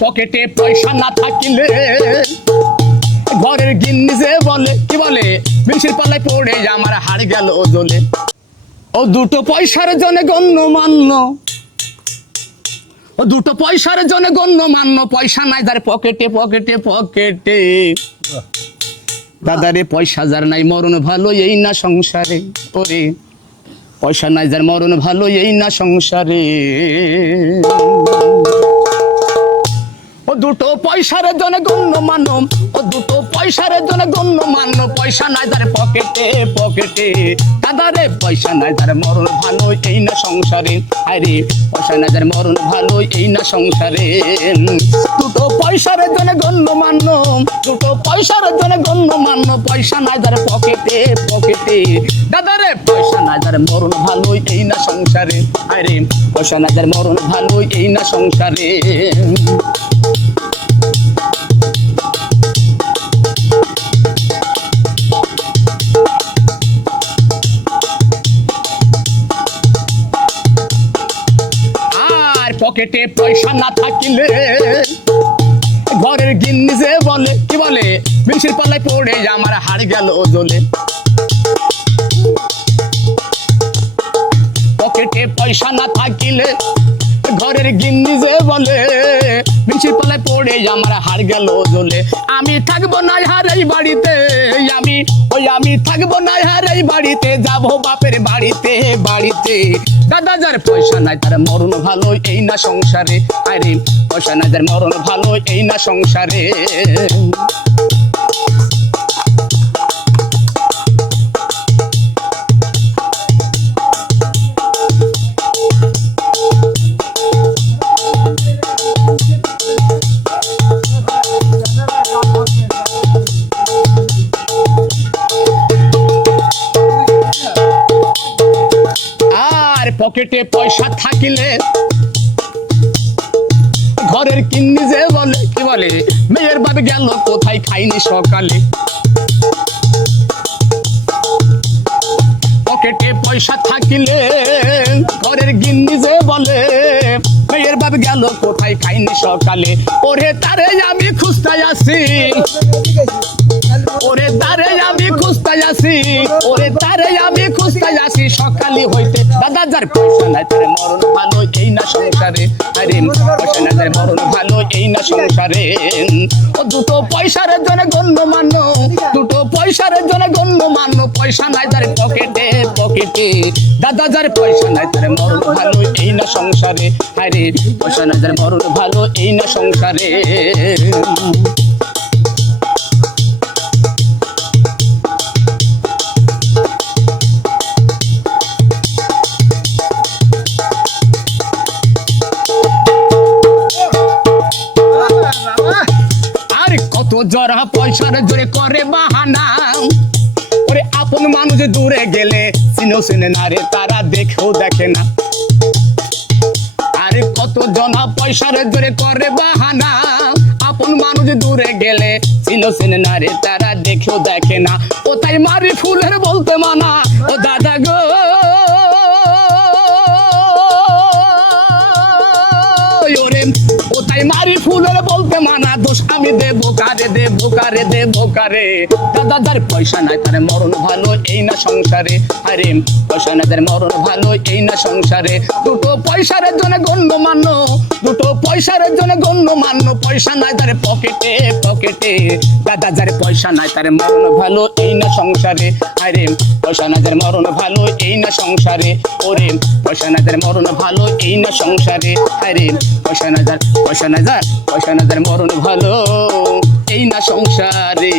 পকেটে পয়সা না থাকিলে ঘরের গিন্নি যে বলে কি বলে মিনসির পাল্লায় পড়ে আমার হাড় গেল জ্বলে। ও দুটো পয়সার জন্য গণ্যমান্য, ও দুটো পয়সার জন্য গণ্যমান্য, পয়সা নাই যার পকেটে পকেটে পকেটে। দাদারে পয়সা যার নাই মরণ ভালো এই না সংসারে, ওরে পয়সা নাই যার মরণ ভালো এই না সংসারে। ও দুটো পয়সার জন্য গণ্যমান্য, ও দুটো পয়সার জন্য গণ্যমান্য, পয়সা নাই যার পকেটে পকেটে। দাদারে পয়সা নাই যার মরণ ভালো এই না সংসারে, আরে পয়সা নাই যার মরণ ভালো এই না সংসারে। দুটো পয়সার জন্য গণ্যমান্য, দুটো পয়সার জন্য গণ্যমান্য, পয়সা নাই যার পকেটে পকেটে। দাদারে পয়সা নাই যার মরণ ভালো এই না সংসারে, আরে পয়সা নাই যার মরণ ভালো এই না সংসারে। পকেটে পয়সা না থাকিলে ঘরের গিন্নি যে বলে কি বলে মিনসির পাল্লায় পড়ে আমার হাড় গেল জ্বলে। পকেটে পয়সা না থাকিলে ঘরের গিন্নি যে বলে মিনসির পাল্লায় পড়ে আমার হাড় গেল জ্বলে। আমি থাকবো না হার এই বাড়িতে, আমি থাকবো না হার এই বাড়িতে, যাবো বাপের বাড়িতে বাড়িতে। দাদা যার পয়সা নাই তার মরণ ভালো এই না সংসারে, আরে পয়সা নাই যার মরণ ভালো এই না সংসারে। পকেটে পয়সা থাকিলে ঘরের কিন্নি যে বলে কি বলে মেয়ের বাপ গেল কোথায় খাইনি সকালে। পকেটে পয়সা থাকিলে ঘরের গিন্নি যে বলে মেয়ের বাপ গেল কোথায় খাইনি সকালে। ওরে তারে আমি খুঁজতে আসি, ওরে তারে আমি খুঁজতে আসি, ওরে তারে আমি খুঁজতে আসি সকালে হইতে। দাদা যার পয়সা নাই তার মরণ ভালো এই না সংসারে, আরে পয়সা নাই তার মরণ ভালো এই না সংসারে। ও দুটো পয়সার জন্য গণ্যমান্য, দুটো পয়সার জন্য গণ্যমান্য, পয়সা নাই তার পকেটে পকেটে। দাদা যার পয়সা নাই তার মরণ ভালো এই না সংসারে, আরে পয়সা নাই তার মরণ ভালো এই না সংসারে। জরা পয়সার জোরে করে বাহানা, ওরে আপন মানুষ দূরে গেলে চিনো চিনে না রে তারা দেখেও দেখে না। আরে কত জনা পয়সার জোরে করে বাহানা, আপন মানুষ দূরে গেলে চিনো চিনে না রে তারা দেখেও দেখে না। ও তাই মারি ফুলের বলতে মানা, ও দাদা গো ওরে ও তাই মারি ফুলের বলতে মানা, দোষ আমি দেবো কারে দেবো কারে দেবো কারে। দাদা যার পয়সা নাই তার মরণ ভালো এই না সংসারে, আরে পয়সা নাই তার মরণ ভালো এই না সংসারে। দুটো পয়সার জন্য গণ্যমান্য, দুটো পয়সার জন্য গণ্যমান্য, পয়সা নাই তার পকেটে পকেটে। দাদা যার পয়সা নাই তার মরণ ভালো এই না সংসারে, আরে পয়সা নাই তার মরণ ভালো এই না সংসারে। ওরে পয়সা নাই তার মরণ ভালো এই না সংসারে, আরে পয়সা নাই যার পয়সা নাই যার পয়সা নাই যার মরণ ভালো এই না সংসারে।